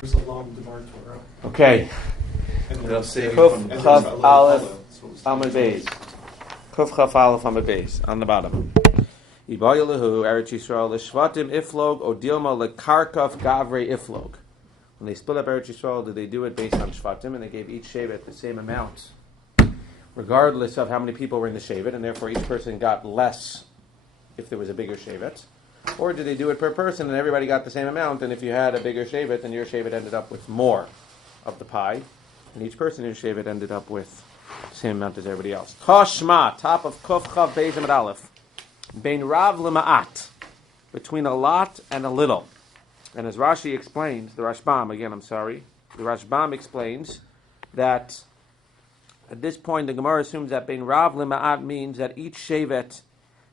There's a long Devar Torah. Okay. And they'll say Kuf Chaf Aleph Amud Beis. Kuf Chaf Aleph Amud Beis on the bottom. Ibayelahu Eretz Yisrael L'Shvatim Iflog Odilma LeKarkov Gavrei Iflog. When they split up Eretz Yisrael, did they do it based on Shvatim, and they gave each Shevet the same amount, regardless of how many people were in the Shevet, and therefore each person got less if there was a bigger Shevet? Or did they do it per person and everybody got the same amount, and if you had a bigger Shevet, then your Shevet ended up with more of the pie, and each person in Shevet ended up with the same amount as everybody else. Tashma, top of Kuf Chav Beis Amud Aleph. Bein Rav Lema'at, between a lot and a little. And as Rashi explains, the Rashbam explains that at this point the Gemara assumes that Bein Rav Lema'at means that each Shevet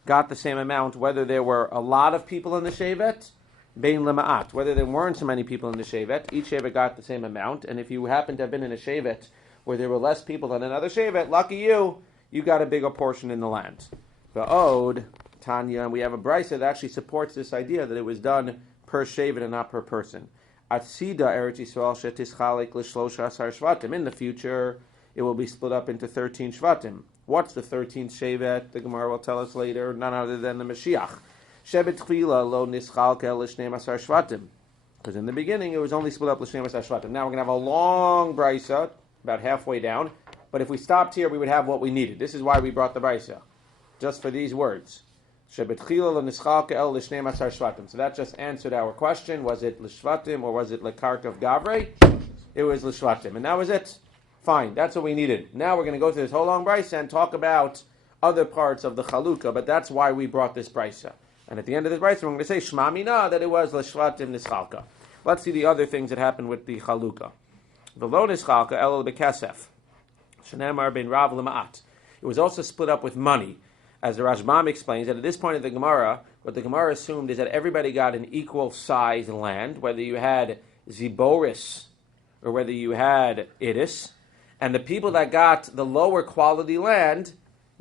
got the same amount, whether there were a lot of people in the Shevet, Bein Lema'at, whether there weren't so many people in the Shevet, each Shevet got the same amount, and if you happen to have been in a Shevet where there were less people than another Shevet, lucky you, you got a bigger portion in the land. The Ode, Tanya, and we have a brisa that actually supports this idea that it was done per Shevet and not per person. Atzida Eretz Yisrael shetischalek l'shlosha asar shvatim. In the future, it will be split up into 13 shvatim. What's the 13th Shevet? The Gemara will tell us later, none other than the Mashiach. Shevet Tchila lo nischalke l'shneim asar shvatim. Because in the beginning, it was only split up l'shneim asar shvatim. Now we're going to have a long brisa, about halfway down. But if we stopped here, we would have what we needed. This is why we brought the brisa, just for these words. Shevet Tchila lo nischalke l'shneim asar shvatim. So that just answered our question. Was it l'shvatim or was it l'karkav gavrei? It was l'shvatim. And that was it. Fine, that's what we needed. Now we're going to go through this whole long brisa and talk about other parts of the chalukah, but that's why we brought this brisa. And at the end of this brisa, we're going to say Shema Mina, that it was l'shvatim nischalka. Let's see the other things that happened with the chalukah. V'lo nischalka el bekesef. Shenemar ben Rav Lema'at. It was also split up with money. As the Rashbam explains, that at this point of the Gemara, what the Gemara assumed is that everybody got an equal size land, whether you had Ziboris or whether you had Idis. And the people that got the lower quality land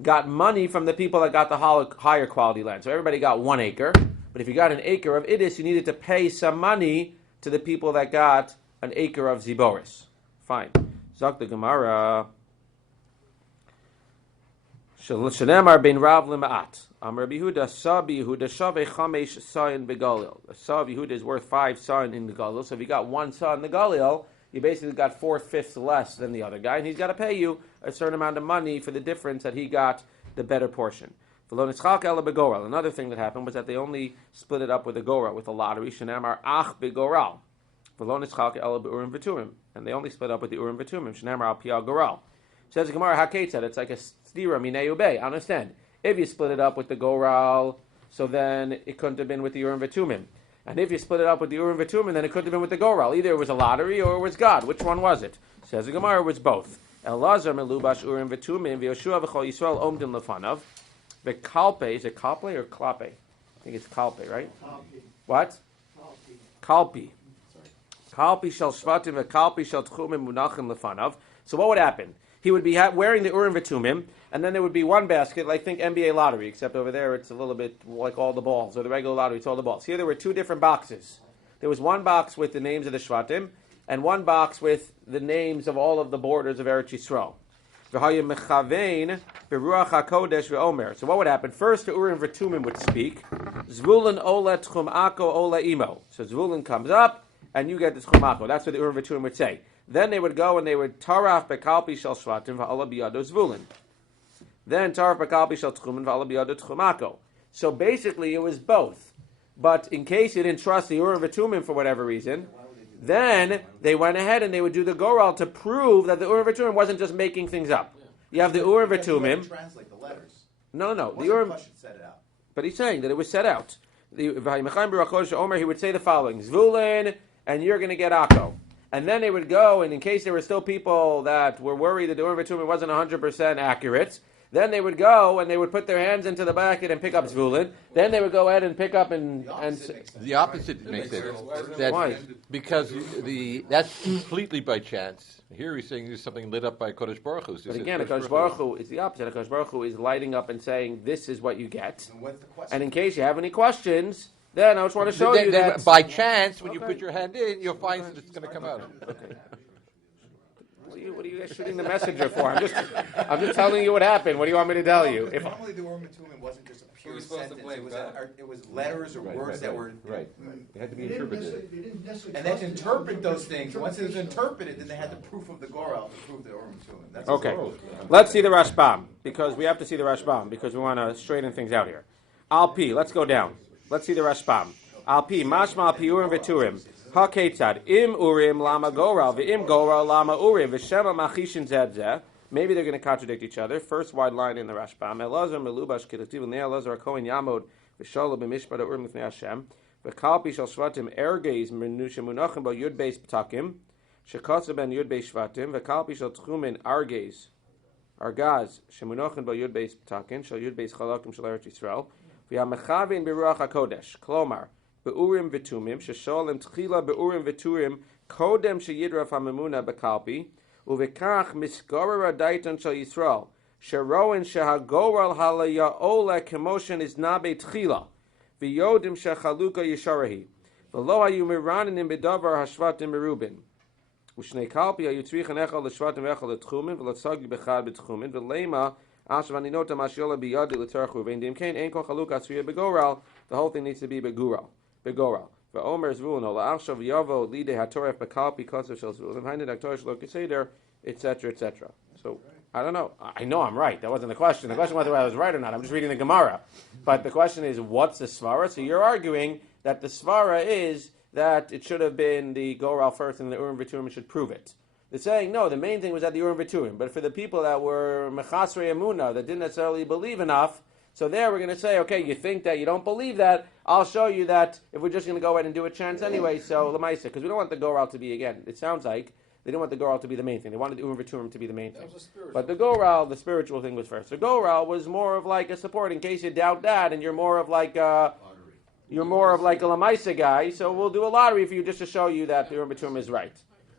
got money from the people that got the higher quality land. So everybody got 1 acre. But if you got an acre of Idis, you needed to pay some money to the people that got an acre of Ziboris. Fine. Zok the Gemara. Shenemar ben Rav Lema'at. Amar Rabbi Yehuda, Sav Yehuda, Shavei Chamesh Sayin Begalil. A Sav Yehuda is worth 5 Sayin in the Galil. So if you got 1 Sayin in the Galil, you basically got 4/5 less than the other guy, and he's got to pay you a certain amount of money for the difference that he got the better portion. Another thing that happened was that they only split it up with a gora, with a lottery. Shenamar ach begoral. And they only split up with the urim v'tumim. Shenamar al piyal goral. Says the Gemara Haketzad, it's like a stira minei ubei. I understand. If you split it up with the goral, so then it couldn't have been with the urim v'tumim. And if you split it up with the Urim V'tumim, then it could have been with the Goral. Either it was a lottery or it was God. Which one was it? Says the Gemara, it was both. Elazar melubash Urim V'tumim v'Yoshua v'chol Yisrael omdim lefanav. V'kalpe, is it kalpe or klape? I think it's kalpe, right? Kalpi. What? Kalpi. Kalpi shel shvatim v'kalpi shel tchumim munachim lefanav. So what would happen? He would be wearing the Urim V'tumim, and then there would be one basket, like think NBA lottery, except over there it's a little bit like all the balls, or the regular lottery, it's all the balls. Here there were 2 different boxes. There was one box with the names of the Shvatim, and one box with the names of all of the borders of Eretz Yisrael. So what would happen? First, the Urim V'tumim would speak. Zvulun ola tchum ako ola imo. So Zvulun comes up, and you get the tchum ako. That's what the Urim V'tumim would say. Then they would go and they would taraf bekalpi shel shvatim va'ala biyado zvulun. Then taraf bekalpi shel tchumen va'ala biyado tchumako. So basically it was both. But in case you didn't trust the Urim V'tumim for whatever reason, then they went ahead and they would do the goral to prove that the Urim V'tumim wasn't just making things up. You have the Urim V'tumim. Translate the letters. No. The Urim. Set it out. But he's saying that it was set out. He would say the following: Zvulun, and you're going to get Akko. And then they would go, and in case there were still people that were worried that the Urim V'tumim wasn't 100% accurate, then they would go and they would put their hands into the bucket and pick up Zvulun. Then they would go ahead and pick up and the opposite makes sense. Why? Because that's completely by chance. Here he's saying there's something lit up by Kodesh Baruch Hu. But again, Kodesh Baruch Hu is the opposite. Kodesh Baruch Hu is lighting up and saying, "This is what you get." And what's the question? And in case you have any questions, Then I just want to show you Then that by chance, when you Okay. put your hand in, you'll find that it's going to come out. What are you guys shooting the messenger for? I'm just telling you what happened. What do you want me to tell you? If Normally the Urim and Tumim wasn't just a pure supposed to sentence. blame It was letters or words that were right. They had to be They didn't interpreted. necessarily and they had to interpret those things. And once it was interpreted, then they had the proof of the Goral to prove the Urim and Tumim. That's Okay, let's see the Rashbam, because we have to see the Rashbam, because we want to straighten things out here. Al-Pi, let's go down. Let's see the Rashbam. Al-Pi, mashma al-Pi Urim v'Turim. Ha-Ketzad, im Urim lama Goral, v'im Goral lama Urim, v'shema machishin zedzeh. Maybe they're going to contradict each other. First wide line in the Rashbam. Elazar melubash k'dativ l'nei Elazar HaKohen yamod v'sholo b'mishpat ha'urim l'fnei Hashem. V'kalpi shal shvatim ergeis shemunachim bo yud beis p'takim. Shekatsa ben yud beis shvatim. V'kalpi shal tchumin argeis. Argaz shemunachim bo yud beis p'takim. Shal yud beis chalakim shal Eretz Yisrael. V'yamechavin b'ruach HaKodesh. Klomar. Be'urim v'tumim. Shesholim tchila be'urim v'turim. Kodem sheyidraf ha'memuna b'kalpi. Uvekach misgorera daiton shal Yisrael. Sheroin shehagoral halayaola kemoshen is nabe tchila. V'yodim shechaluka yisharahi. V'lo hayu miranin bedavar hashvatim merubin. U'shnei kalpi hayu tzrichan echal l'shvatim echal l'tchumin v'lotzagi b'chad b'tchumin v'leima ashvaninota mashiola biyadi l'terach ruvein dimkein ein kol chaluka tzriya begoral. The whole thing needs to be begoral. V'omer zvulun ola achshav yavo lidei hatoref b'kalpi kosav shel zvulun hainu daktor shlo keseder, etc., etc. So I don't know. I know I'm right. That wasn't the question. The question was whether I was right or not. I'm just reading the Gemara. But the question is, what's the svara? So you're arguing that the svara is that it should have been the Goral first and the Urim V'Turim should prove it. They're saying, no, the main thing was that the Urim V'Turim. But for the people that were Mechasrei Emunah, that didn't necessarily believe enough, so there we're going to say, okay, you think that, you don't believe that, I'll show you that if we're just going to go ahead and do a chance anyway, so Lamaisa, because we don't want the Goral to be, again, it sounds like, they didn't want the Goral to be the main thing. They wanted the Urim V'Turim to be the main thing. But the Goral, the spiritual thing was first. The Goral was more of like a support in case you doubt that, and you're more of like a Lamaisa guy, so we'll do a lottery for you just to show you that the Urim V'Turim is right.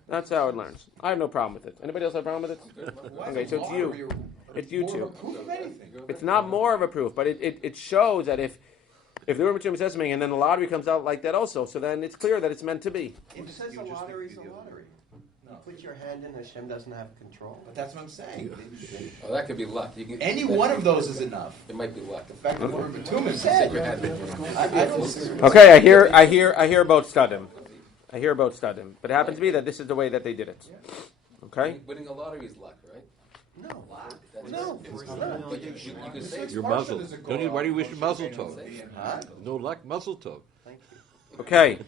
That's how it learns. I have no problem with it. Anybody else have a problem with it? Okay, so it's you. It's you two. It's not more of a proof, but it shows that if the Urim V'Turim says something and then the lottery comes out like that also, so then it's clear that it's meant to be. It says a lottery is a lottery. You put your hand in, Hashem doesn't have control. But that's what I'm saying. Oh, that could be luck. Any one of those is enough. It might be luck. The fact that Urim and Tumim said. I don't disagree. Okay, I hear about Stadim. I hear about Stadim. But it happens to be that this is the way that they did it. Okay? Winning a lottery is luck, right? No. But you could say You're muzzled. Why do you wish your muzzle tov? Huh? No luck, muzzle tov. Okay.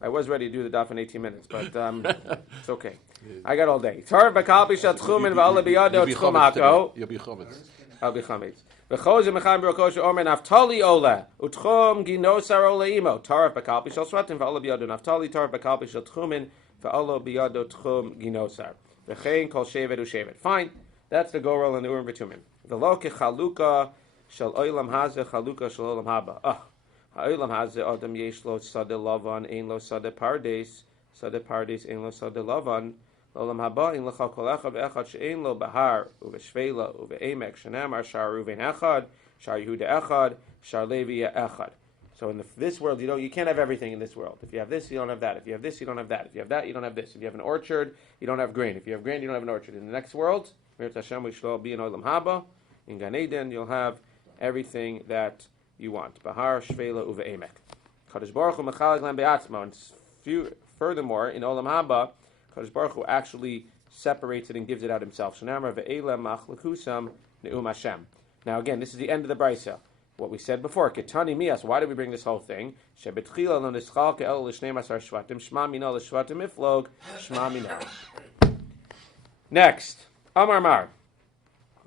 I was ready to do the daf in 18 minutes, but it's okay. I got all day. Tar v'kalpi shatchumin v'ala biyado tchumako. You'll be chometz. I'll be chametz. V'chozim mecham b'rokosha omer naftali ola utchum ginosar ola imo. Tar v'kalpi shal shvatim v'ala biyado naftali. Tar v'kalpi shal tchumin v'ala biyado tchum ginosar. V'chein kol shevet u'shevet. Fine. That's the Goral and the Urim V'Tumim. V'lo kechaluka shal oilam hazeh chaluka shal oilam haba. Ha'olam hazeh adam yesh lo sadeh lavan ein lo sadeh pardes ein lo sadeh lavan olam haba ein lecha kol echad ve'echad she'ein lo bahar uve'shvela uve'emek shenamar shar Ruven echad shar Yehuda echad shar Levi echad. So in this world, you can't have everything in this world. If you have this, you don't have that. If you have this, you don't have that. If you have that, you don't have this. If you have an orchard, you don't have grain. If you have grain, you don't have an orchard. In the next world, Mirz Hashem, we shall be in Olam Haba. In Gan Eden, you'll have everything that you want. Bahar, Shvela, Uve'emek. Kadosh Baruch Hu Mechaleg Lam Be'atzmo. And furthermore, in Olam Haba, Kadosh Baruch Hu actually separates it and gives it out himself. Shnamar ve'ela machlechusam ne'um Hashem. Now again, this is the end of the brisa. What we said before, Ketani Mias. Why did we bring this whole thing? Shebetchila lo nischal ke'el l'shnei masar shvatim shma mina l'shvatim iflog shma mina. Next, Amar Mar.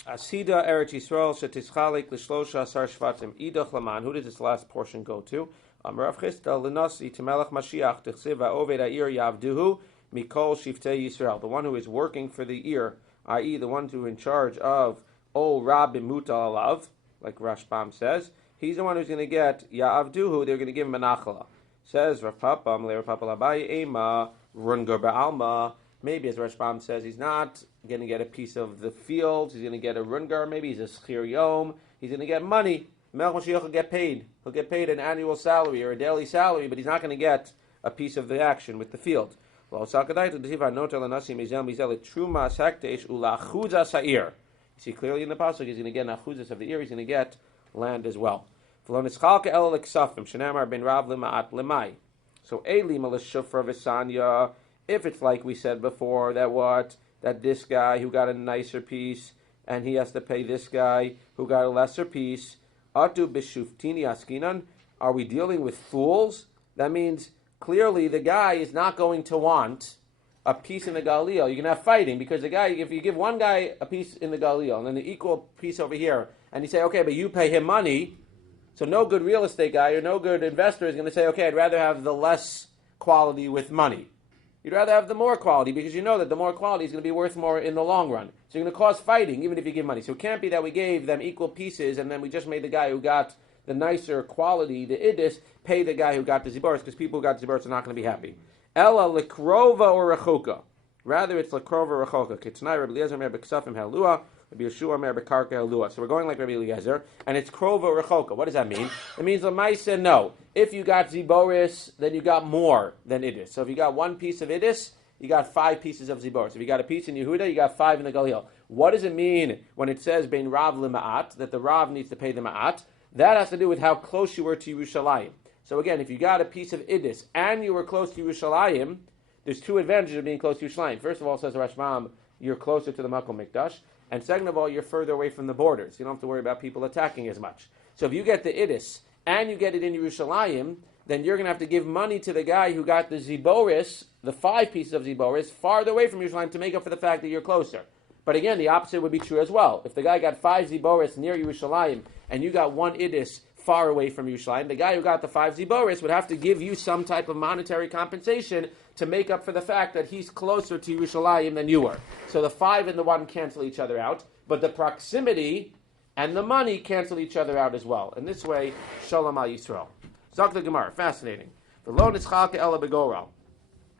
Asida Eretz Yisrael shetischalik l'shlosha asar shvatim idach laman. Who did this last portion go to? Amar Rav Chisda l'nasi t'melech Mashiach t'chsiv ha'oved ha'ir yavduhu mikol shiftei Yisrael. The one who is working for the ear, i.e. the one who is in charge of Ol Rabim Mutal Alav, like Rashbam says, he's the one who's going to get Ya'avduhu, they're going to give him an achala. Says Rav Papa, Rav Papa Labai Ema, Rungar Ba'alma. Maybe, as Rashbam says, he's not going to get a piece of the fields, he's going to get a rungar, maybe he's a schir yom, he's going to get money. Melech Mashiach will get paid. He'll get paid an annual salary or a daily salary, but he's not going to get a piece of the action with the field. You see clearly in the pasuk, he's going to get an achuzas of the ear. He's going to get land as well. So Eli malashufra v'sanya. If it's like we said before, that this guy who got a nicer piece and he has to pay this guy who got a lesser piece. Atu b'shuftini askinan. Are we dealing with fools? That means clearly the guy is not going to want a piece in the Galil. You're going to have fighting because the guy, if you give one guy a piece in the Galil and then the equal piece over here, and you say, okay, but you pay him money, so no good real estate guy or no good investor is going to say, okay, I'd rather have the less quality with money. You'd rather have the more quality because you know that the more quality is going to be worth more in the long run. So you're going to cause fighting even if you give money. So it can't be that we gave them equal pieces and then we just made the guy who got the nicer quality, the idis, pay the guy who got the ziboris because people who got ziboris are not going to be happy. Ella likrova or rechuka. Rather it's likrova or rechuka. Kitznai Rabbi Eliezer mer b'ksafim halua, Rabbi Yeshua mer b'karka halua. So we're going like Rabbi Eliezer, and it's krova or rechuka. What does that mean? It means l'maisa no. If you got ziboris, then you got more than idis. So if you got one piece of idis, you got 5 pieces of ziboris. If you got a piece in Yehuda, you got 5 in the Galil. What does it mean when it says bein rav l'ma'at, that the rav needs to pay the ma'at? That has to do with how close you were to Yerushalayim. So again, if you got a piece of idis and you were close to Yerushalayim, there's 2 advantages of being close to Yerushalayim. First of all, says Rashbam, you're closer to the Makom Mikdash, and second of all, you're further away from the borders. You don't have to worry about people attacking as much. So if you get the idis and you get it in Yerushalayim, then you're going to have to give money to the guy who got the ziboris, the 5 pieces of ziboris, farther away from Yerushalayim to make up for the fact that you're closer. But again, the opposite would be true as well. If the guy got 5 ziboris near Yerushalayim and you got 1 idis far away from Yerushalayim, the guy who got the 5 ziboris would have to give you some type of monetary compensation to make up for the fact that he's closer to Yerushalayim than you are. So the 5 and the 1 cancel each other out, but the proximity and the money cancel each other out as well. In this way, Shalom al Yisrael. Zok the Gemara, fascinating. The lo nitzchalke ela begoral.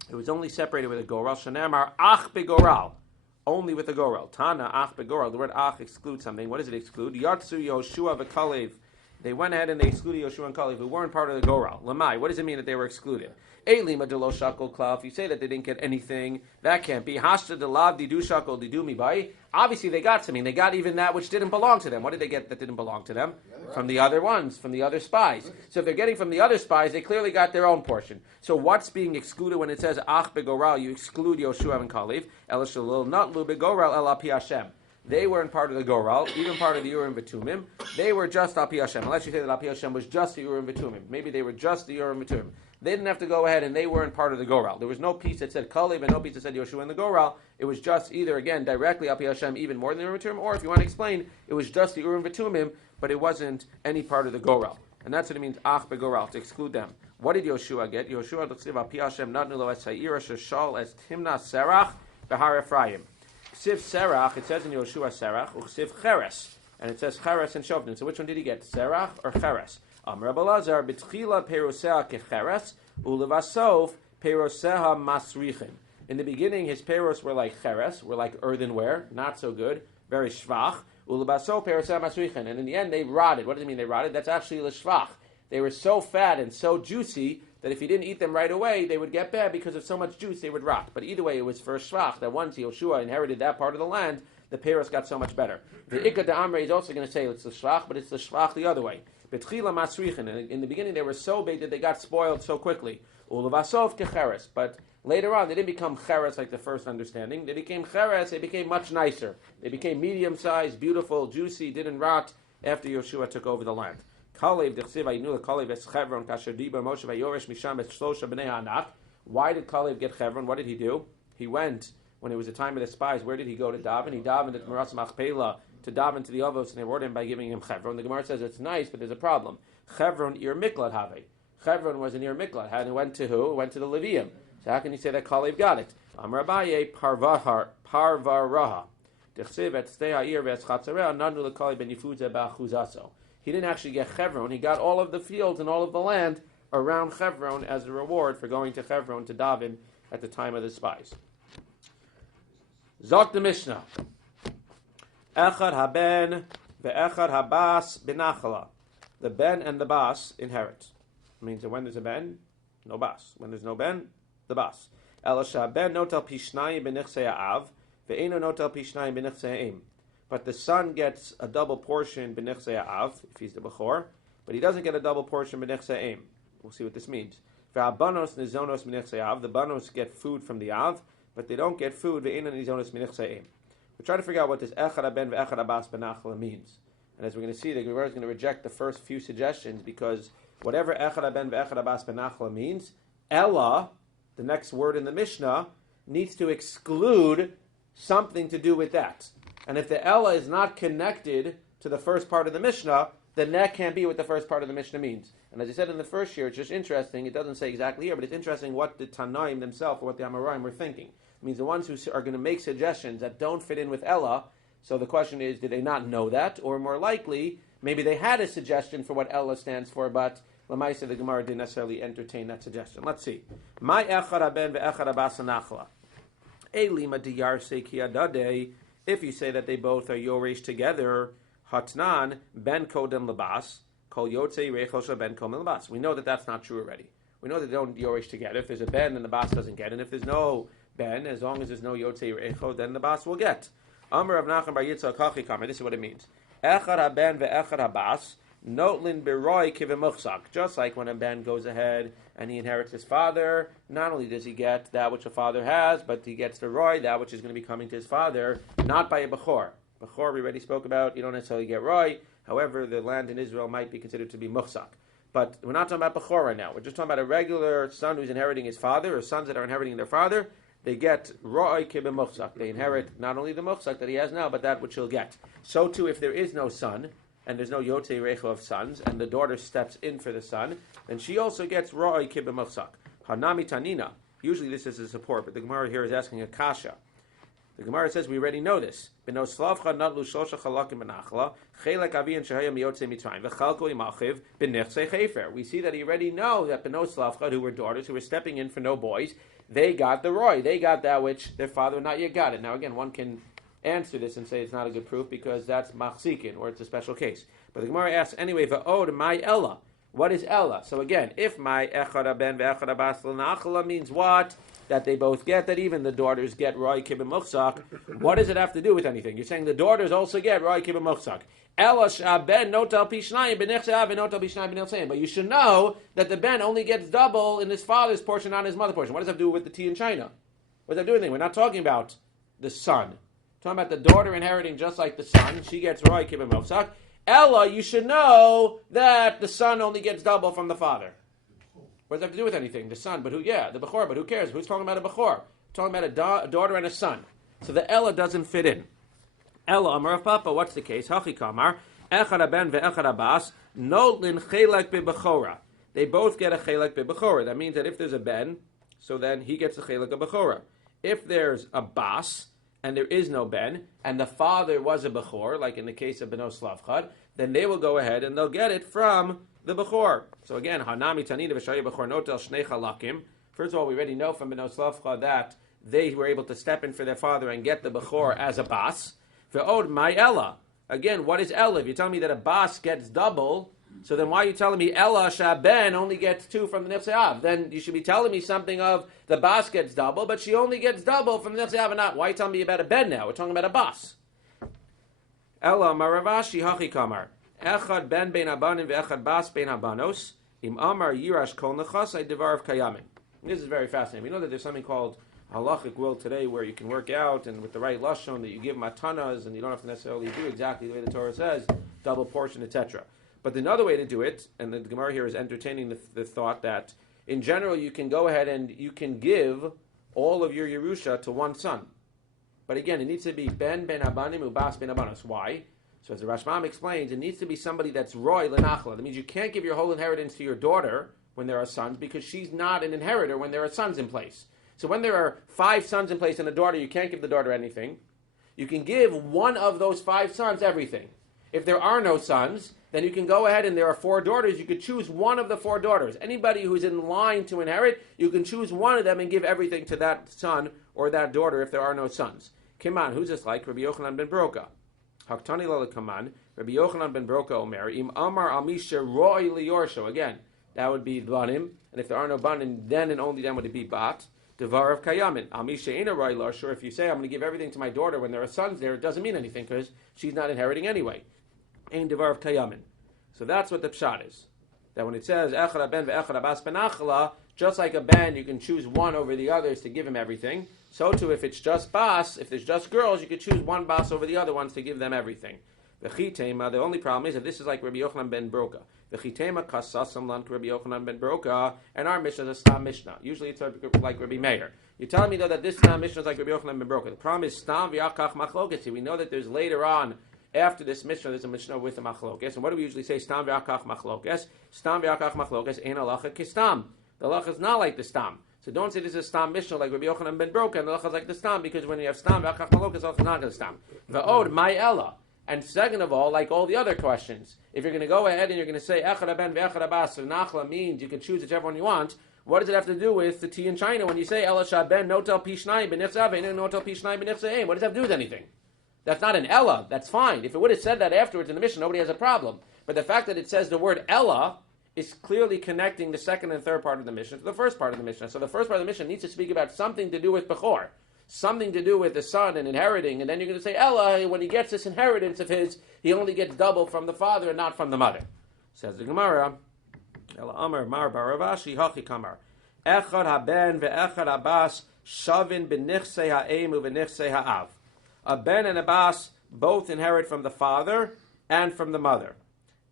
It was only separated with a goral. Shanamar ach begoral. Only with a goral. Tana ach begoral. The word ach excludes something. What does it exclude? Yatsu Yoshua v'kalev. They went ahead and they excluded Yoshua and Kalev, who weren't part of the goral. Lamai. What does it mean that they were excluded? Elima de lo shakol klav. If you say that they didn't get anything, that can't be. Hashta de lav didu shakol didu mibai. Obviously, they got something. They got even that which didn't belong to them. What did they get that didn't belong to them? From the other ones, from the other spies. So if they're getting from the other spies, they clearly got their own portion. So what's being excluded when it says ach begoral? You exclude Yoshua and Kalev. El shalol not lu begoral el api Hashem. They weren't part of the Goral, even part of the Urim V'Tumim. They were just Api Hashem. Unless you say that Api Hashem was just the Urim V'Tumim. Maybe they were just the Urim V'Tumim. They didn't have to go ahead and they weren't part of the Goral. There was no piece that said Kalev and no piece that said Yoshua in the Goral. It was just either, again, directly Api Hashem, even more than the Urim V'Tumim, or if you want to explain, it was just the Urim V'Tumim, but it wasn't any part of the Goral. And that's what it means, Ach Begoral, to exclude them. What did Yoshua get? Yoshua l'chsiv Api Hashem natnu lo es ha'ir asher shal es timna serach b'har Ephraim. Ksiv Serach, it says in Yoshua Serach, Uksiv Cheres, and it says Cheres and Shovdin. So which one did he get, Serach or Cheres? Rabbi Lazar, B'tchila Perosea Kecheres, Ulevasof Peroseha Masrichin. In the beginning, his peros were like Cheres, were like earthenware, not so good, very shvach. Ulevasof Perosea Masrichin. And in the end, they rotted. What does it mean they rotted? That's actually l'shvach. They were so fat and so juicy that if you didn't eat them right away, they would get bad because of so much juice, they would rot. But either way, it was for shvach, that once Yoshua inherited that part of the land, the peros got so much better. The Ikka de Amre is also going to say it's the shvach, but it's the shvach the other way. Betchila masrichin. In the beginning, they were so big that they got spoiled so quickly. Ulevasov kecheres. But later on, they didn't become cheres like the first understanding. They became cheres, they became much nicer. They became medium-sized, beautiful, juicy, didn't rot after Yoshua took over the land. Why did Kalev get Chevron? What did he do? He went, when it was the time of the spies, where did he go to daven? He davened at Maras Machpelah to daven to the Avos, and they rewarded him by giving him Chevron. The Gemara says it's nice, but there's a problem. Chevron ir miklat have. Chevron was an ir miklat. And it went to who? It went to the Levium. So how can you say that Kalev got it? Amar Abaye parvaraha. He didn't actually get Chevron. He got all of the fields and all of the land around Chevron as a reward for going to Chevron to daven at the time of the spies. Zok the Mishnah. Echad haben ve'echad habas benachala. the ben and the bas inherit. It means that when there's a ben, no bas. When there's no ben, the bas. Elasha ben notel pishnayim benichsei av, ve'eno notel pishnayim benichsei im. But the son gets a double portion benichsei av if he's the bechor, but he doesn't get a double portion benichsei im. We'll see what this means. Ve'abanos nizonos benichsei av. The banos get food from the av, but they don't get food ve'eno nizonos benichsei im. We're trying to figure out what this echad ben ve'echad bas benachla means. And as we're going to see, the Gemara is going to reject the first few suggestions because whatever echad ben ve'echad bas benachla means, Ella, the next word in the Mishnah, needs to exclude something to do with that. And if the Ella is not connected to the first part of the Mishnah, then that can't be what the first part of the Mishnah means. And as I said in the first year, it's just interesting, it doesn't say exactly here, but it's interesting what the Tanaim themselves, or what the Amoraim were thinking. It means the ones who are going to make suggestions that don't fit in with Ella, so the question is, did they not know that? Or more likely, maybe they had a suggestion for what Ella stands for, but Lamaisa, the Gemara didn't necessarily entertain that suggestion. Let's see. My echad ben ve'echad bas nachla. Elima diyar seiki adade. If you say that they both are yoresh together, hatnan ben kodem labas kol yotzei rechosha ben kodem labas. We know that that's not true already. We know that they don't yoresh together. If there's a ben, then the bas doesn't get, and if there's no ben, as long as there's no yotzei recho, then the bas will get. Amar Rav Nachman bar Yitzchak Kachi Kamer. This is what it means. Echad ben ve'echad bas. Notlin beroi kivemuchsak. Just like when a ben goes ahead and he inherits his father, not only does he get that which a father has, but he gets the roi, that which is going to be coming to his father, not by a bechor. Bechor we already spoke about, you don't necessarily get roi. However, the land in Israel might be considered to be muchsak. But we're not talking about bechor right now. We're just talking about a regular son who's inheriting his father, or sons that are inheriting their father. They get roi kivemuchsak. They inherit not only the muchsak that he has now, but that which he'll get. So too, if there is no son, and there's no yotei recho of sons, and the daughter steps in for the son, then she also gets roi kibbeh hanami tanina. Usually this is a support, but the Gemara here is asking a kasha. The Gemara says we already know this. Beno slavcha natlu shosha chalakim benachla chelek avian shehaya miyotzei mitzrayim v'chalko imachiv b'nechsei chefer. We see that he already know that beno slavcha, who were daughters who were stepping in for no boys, they got the roi. They got that which their father not yet got it. Now again, one can answer this and say it's not a good proof because that's machzikin, or it's a special case. But the Gemara asks anyway, va'od my Ella. What is Ella? So again, if my echad ben ve'echad bas l'nachla means what? That they both get, that even the daughters get roi kibbeh muchsak. What does it have to do with anything? You're saying the daughters also get roi kibbeh muchsak. Ella ben notel pishnayim b'nechsei ben notel pishnayim b'nechsei. But you should know that the ben only gets double in his father's portion, not his mother's portion. What does that have to do with the tea in China? What does that do with anything? We're not talking about the son. Talking about the daughter inheriting just like the son. She gets roi kibbeh muchsak. Ella, you should know that the son only gets double from the father. What does that have to do with anything? The son, but who? Yeah, the bechor, but who cares? Who's talking about a bechor? Talking about a daughter and a son. So the Ella doesn't fit in. Ella Amar of Papa, what's the case? Hachi Kamar, Echad ben ve'echad bas, notlin chelek bebechora. They both get a chelek bebechora. That means that if there's a ben, so then he gets a chelek of bechora. If there's a bas, and there is no ben, and the father was a bechor, like in the case of Beno Slavchad, then they will go ahead and they'll get it from the bechor. So again, Hanami Tanina v'Shaya Bechor Notel Shnei Chalakim. First of all, we already know from Beno Slavchad that they were able to step in for their father and get the bechor as a bas. Ve'od my Ella. Again, what is Ella? If you tell me that a bas gets double, so then why are you telling me Ella Shaben only gets two from the Nechsei Av? Then you should be telling me something of the bas gets double, but she only gets double from the Nechsei Av and not. Why are you telling me about a ben now? We're talking about a bas. Ella Maravashi Hachi Kamar. Echad ben bein abanim ve'echad bas bein abanos. Im Amar Yirash Kol Nechasai Devar of Kayamin. This is very fascinating. We know that there's something called halachic will today where you can work out and with the right lashon that you give matanas and you don't have to necessarily do exactly the way the Torah says, double portion, etc. But another way to do it, and the Gemara here is entertaining the thought that in general you can go ahead and you can give all of your Yerusha to one son. But again, it needs to be ben abanim ubas ben abanos. Why? So as the Rashbam explains, it needs to be somebody that's roi lenachla. That means you can't give your whole inheritance to your daughter when there are sons because she's not an inheritor when there are sons in place. So when there are 5 sons in place and a daughter, you can't give the daughter anything. You can give one of those 5 sons everything. If there are no sons, then you can go ahead and there are 4 daughters. You could choose one of the 4 daughters. Anybody who's in line to inherit, you can choose one of them and give everything to that son or that daughter if there are no sons. Kiman, who's this like? Rabbi Yochanan ben Broka. Haktani lala kaman, Rabbi Yochanan ben Broka Omer, Im Amar Amisha Roy Liyorsho. Again, that would be Banim, and if there are no Banim, then and only then would it be Bat. Devar of Kayamin. Amisha Ina Roy Liyorsho. If you say, I'm going to give everything to my daughter when there are sons there, it doesn't mean anything because she's not inheriting anyway. Ein Devar of Kayamin. So that's what the pshat is. That when it says, Echad ben ve'echad abas benachla, just like a ben, you can choose one over the others to give him everything. So too, if it's just bas, if there's just girls, you could choose one bas over the other ones to give them everything. The only problem is that this is like Rabbi Yochanan ben Broka. The chitema kasasam lan Rabbi Yochanan ben Broka, and our Mishnah is a stam Mishnah. Usually it's like Rabbi Meir. You're telling me though that this stam Mishnah is like Rabbi Yochanan ben Broka. The problem is stam v'yakach machlokes. We know that there's later on, after this Mishnah, there's a Mishnah with a machlokes. And what do we usually say? Stam v'yakach machlokes. Stam v'yakach machlokes ein halacha kistam. The halacha is not like the stam. So don't say this is a stam Mishnah like Rabbi Yochanan ben Broka, and the halacha is like the stam, because when you have stam v'yakach machlokes, the halacha is not going to stam. V'od my ella. And second of all, like all the other questions, if you're going to go ahead and you're going to say Echad ben ve'echad abas, so nachla means you can choose whichever one you want, what does it have to do with the tea in China when you say Ella ben notel pishnai b'nichsav and notel pishnai b'nichsaim? What does that have to do with anything? That's not an Ella. That's fine. If it would have said that afterwards in the Mishnah, nobody has a problem. But the fact that it says the word Ella is clearly connecting the second and third part of the Mishnah to the first part of the Mishnah. So the first part of the Mishnah needs to speak about something to do with Bechor. Something to do with the son and inheriting, and then you're going to say, Ella, when he gets this inheritance of his, he only gets double from the father and not from the mother. Says the Gemara, Ella Amar Mar Baravashi Hachi Kamar. Echad haben ve'echad abas shavin b'nichsei ha'em u'b'nichsei ha'av. A ben and a bas both inherit from the father and from the mother.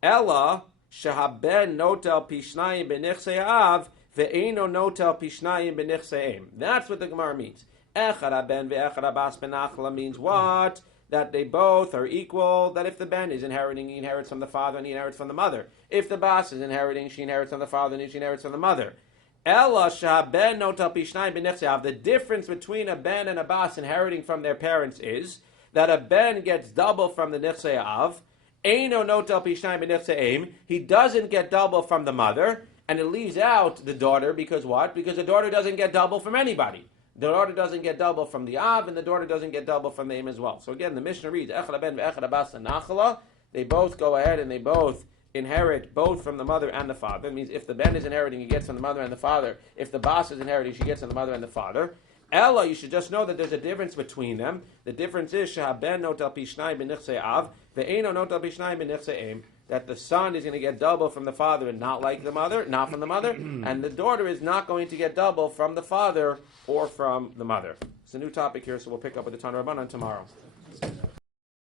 Ella shehaben notel pishnayim b'nichsei ha'av ve'eno notel pishnayim b'nichsei em. That's what the Gemara means. Echad ben ve'echad abas benachla means what? That they both are equal, that if the ben is inheriting, he inherits from the father and he inherits from the mother. If the bas is inheriting, she inherits from the father and she inherits from the mother. Ella shaben notal pishnai b'nichseav. The difference between a ben and a bas inheriting from their parents is that a ben gets double from the nichseav. Eino notal pishnai b'nichseim. He doesn't get double from the mother, and it leaves out the daughter because what? Because the daughter doesn't get double from anybody. The daughter doesn't get double from the Av, and the daughter doesn't get double from the Im as well. So again, the Mishnah reads, Echad ben ve'echad abas nachala. They both go ahead and they both inherit both from the mother and the father. It means if the ben is inheriting, he gets from the mother and the father. If the bas is inheriting, she gets from the mother and the father. Ella, you should just know that there's a difference between them. The difference is, Shehaben notal pishnai b'nichsei Av, ve'eno notal pishnai b'nichsei Im. That the son is going to get double from the father and not like the mother, not from the mother, and the daughter is not going to get double from the father or from the mother. It's a new topic here, so we'll pick up with the Tanur Rabbanan tomorrow.